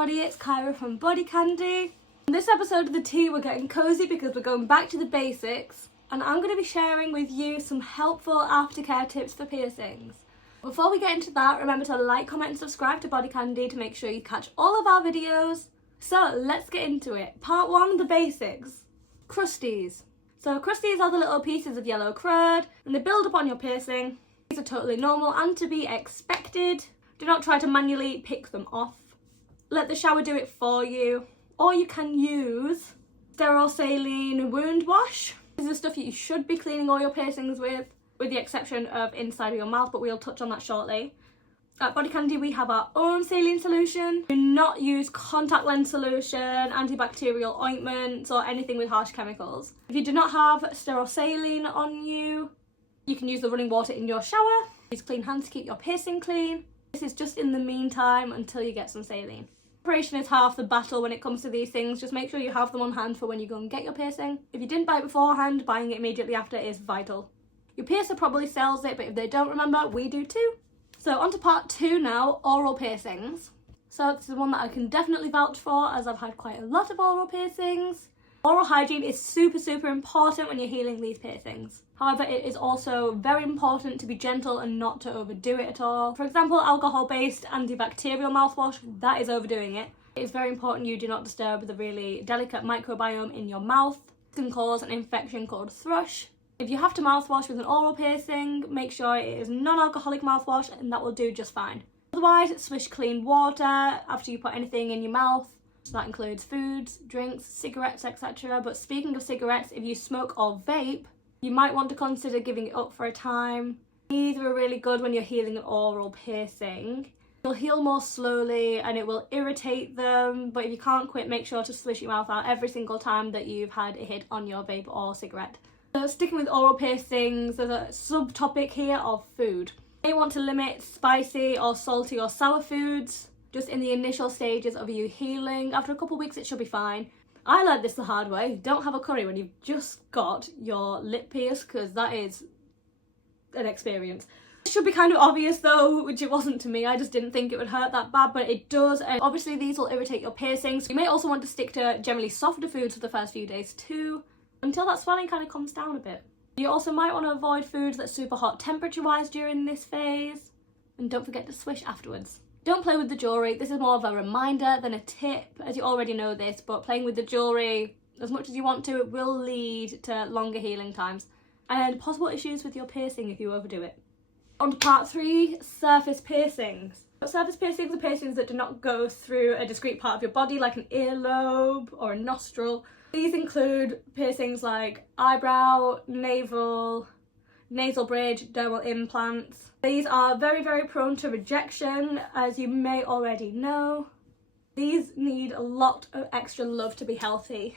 everybody, it's Kyra from BodyCandy. In this episode of the tea, we're getting cozy because we're going back to the basics, and I'm going to be sharing with you some helpful aftercare tips for piercings. Before we get into that, remember to like, comment and subscribe to BodyCandy to make sure you catch all of our videos. So let's get into it. Part 1, the basics. Crusties. So crusties are the little pieces of yellow crud and they build up on your piercing. These are totally normal and to be expected. Do not try to manually pick them off. Let the shower do it for you. Or you can use Sterile Saline Wound Wash. This is the stuff you should be cleaning all your piercings with the exception of inside of your mouth, but we'll touch on that shortly. At BodyCandy we have our own saline solution. Do not use contact lens solution, antibacterial ointments or anything with harsh chemicals. If you do not have sterile saline on you, you can use the running water in your shower. Use clean hands to keep your piercing clean. This is just in the meantime until you get some saline. Preparation is half the battle when it comes to these things. Just make sure you have them on hand for when you go and get your piercing. If you didn't buy it beforehand, buying it immediately after is vital. Your piercer probably sells it, but if they don't remember, we do too. So on to part 2 now, oral piercings. So this is one that I can definitely vouch for as I've had quite a lot of oral piercings. Oral hygiene is super important when you're healing these piercings. However, it is also very important to be gentle and not to overdo it at all. For example, alcohol-based antibacterial mouthwash, that is overdoing it. It is very important you do not disturb the really delicate microbiome in your mouth. It can cause an infection called thrush. If you have to mouthwash with an oral piercing, make sure it is non-alcoholic mouthwash and that will do just fine. Otherwise, swish clean water after you put anything in your mouth. So that includes foods, drinks, cigarettes, etc. But speaking of cigarettes, if you smoke or vape, you might want to consider giving it up for a time. These are really good when you're healing an oral piercing. You'll heal more slowly and it will irritate them, but if you can't quit, make sure to swish your mouth out every single time that you've had a hit on your vape or cigarette. So sticking with oral piercings, there's a subtopic here of food. You may want to limit spicy or salty or sour foods just in the initial stages of you healing. After a couple of weeks it should be fine. I learned this the hard way. Don't have a curry when you've just got your lip pierced, because that is an experience. It should be kind of obvious though, which it wasn't to me. I just didn't think it would hurt that bad, but it does. And obviously these will irritate your piercings. You may also want to stick to generally softer foods for the first few days too, until that swelling kind of comes down a bit. You also might want to avoid foods that's super hot temperature wise during this phase, and don't forget to swish afterwards. Don't play with the jewellery. This is more of a reminder than a tip, as you already know this, but playing with the jewellery as much as you want to, it will lead to longer healing times and possible issues with your piercing if you overdo it. On to part 3, surface piercings. Surface piercings are piercings that do not go through a discrete part of your body like an earlobe or a nostril. These include piercings like eyebrow, navel, nasal bridge, dermal implants. These are very prone to rejection, as you may already know. These need a lot of extra love to be healthy.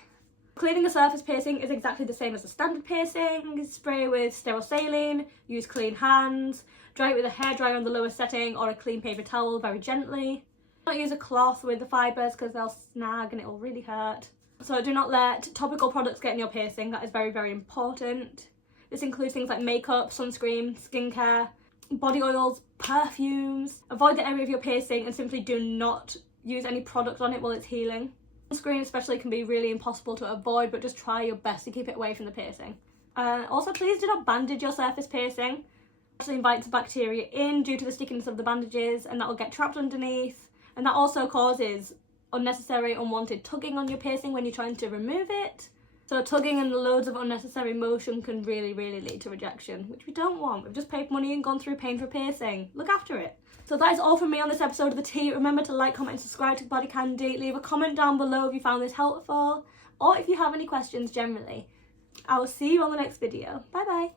Cleaning a surface piercing is exactly the same as a standard piercing. Spray with sterile saline, use clean hands, dry it with a hairdryer on the lowest setting or a clean paper towel very gently. Do not use a cloth with the fibres because they'll snag and it will really hurt. So do not let topical products get in your piercing. That is very important. This includes things like makeup, sunscreen, skincare, body oils, perfumes. Avoid the area of your piercing and simply do not use any product on it while it's healing. Sunscreen especially can be really impossible to avoid, but just try your best to keep it away from the piercing. Also, please do not bandage your surface piercing. It actually invites bacteria in due to the stickiness of the bandages, and that will get trapped underneath, and that also causes unnecessary unwanted tugging on your piercing when you're trying to remove it. So tugging and loads of unnecessary motion can really lead to rejection, which we don't want. We've just paid money and gone through pain for piercing. Look after it. So that is all from me on this episode of The Tea. Remember to like, comment and subscribe to BodyCandy. Leave a comment down below if you found this helpful or if you have any questions generally. I will see you on the next video. Bye bye.